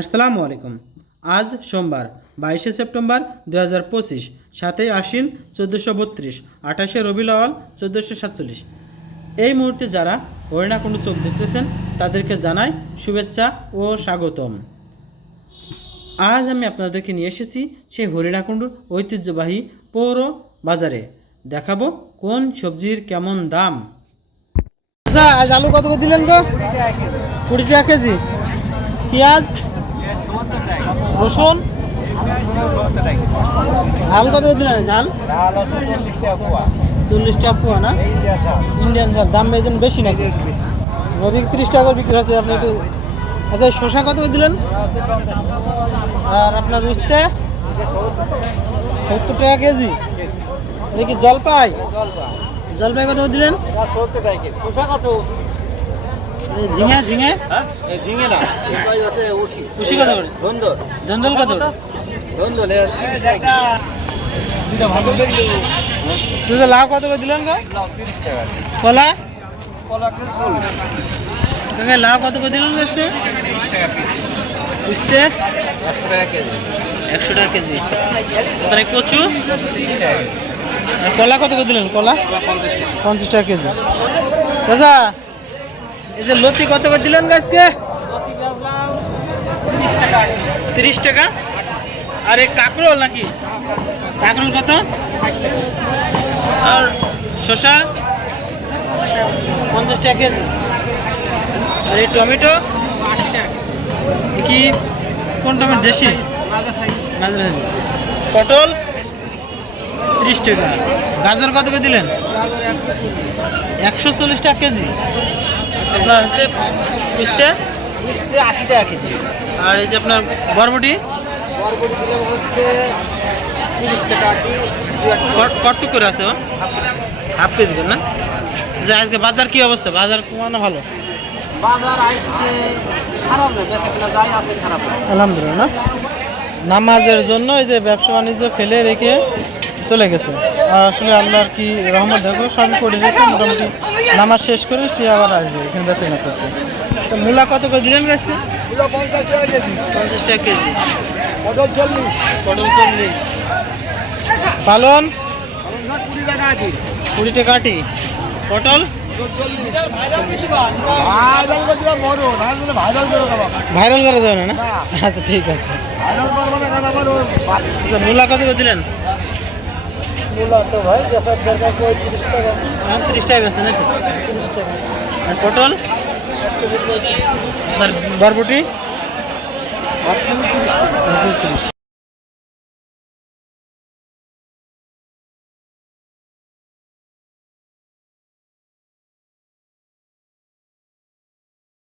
আসসালামু আলাইকুম। আজ সোমবার 22শে সেপ্টেম্বর 2025, 7ই আশ্বিন 1432, 28শে রবিউল আউয়াল 1447। এই মুহূর্তে যারা হরিণাকুণ্ডু চোখ দেখতেছেন তাদেরকে জানাই শুভেচ্ছা ও স্বাগতম। আজ আমি আপনাদেরকে নিয়ে এসেছি সেই হরিণাকুণ্ডুর ঐতিহ্যবাহী পৌর বাজারে। দেখাবো কোন সবজির কেমন দাম। আচ্ছা, আজ আলু কত করে দিলেন গো? 20 টাকা কেজি। পেঁয়াজ, রসুন, ঝাল কত দিলেন? ঝাল 40 টাকা পোয়া না? ইন্ডিয়ান ঝাল দাম বেশি নাকি? অধিক 30 টাকা করে বিক্রি হচ্ছে। আপনি একটু আচ্ছা, শসা কত করে দিলেন? আর আপনার উস্তে 70 টাকা কেজি। এটা কি জলপাই? জলপাই কত করে দিলেন? 70 টাকা কেজি। শসা কত? ঝিঙে ঝিঙে ঝিঙে না, উশি কত করে? ধন্দল কত? লাউ কত করে দিলেন গো? কলা লাউ কত করে দিলেন? বুঝতে 100 টাকা কেজি। তারপরে কচু, কলা কত করে দিলেন? কলা 50 টাকা কেজি। দাদা, এই যে লতি কত করে দিলেন গাছকে? 30 টাকা। আর এই কাঁকরোল নাকি? কাঁকরোল কত? আর শসা 50 টাকা কেজি। আর এই টমেটো 80 টাকা। কি কোন টমেটো? দেশি মাদ্রাসাই। পটল 30 টাকা। গাজর কত করে দিলেন? 140 টাকা কেজি। আপনার হচ্ছে উস্তে 80 টাকা কেজি। আর এই যে আপনার বরবটি হচ্ছে 30 টাকা। কটটুক করে আছে, হাফ কেজি করে না? যে আজকে বাজার কি অবস্থা? বাজার কমানো ভালো? বাজার আজকে খারাপ না, বেচা কেনা যায় আছে, খারাপ না আলহামদুলিল্লাহ। না, নামাজের জন্য এই যে ব্যবসা বাণিজ্য ফেলে রেখে চলে গেছে। আসলে আল্লাহর কি রহমত, দেখো সব করে দিয়েছে। মোটামুটি নামাজ শেষ করে সে আবার আসবে এখানে বেচা কেনা করতে। তো মূলা কত করে দিলেন গেছে? 50 টাকা কেজি। 50 টাকা কেজি। পটল 40। পটল 40। পালন 20 টাকা আটি। 20 টাকা আটি। পটল ভাইরাল করা যাবে না? আচ্ছা, ঠিক আছে। আচ্ছা, মূলা কত করে দিলেন? মূলা তো ভাই বেচার দরকার 35 টাকা। 30 টাকা বেচেন নাকি? 30 টাকা। আর পটল বরবটি 30 টাকা।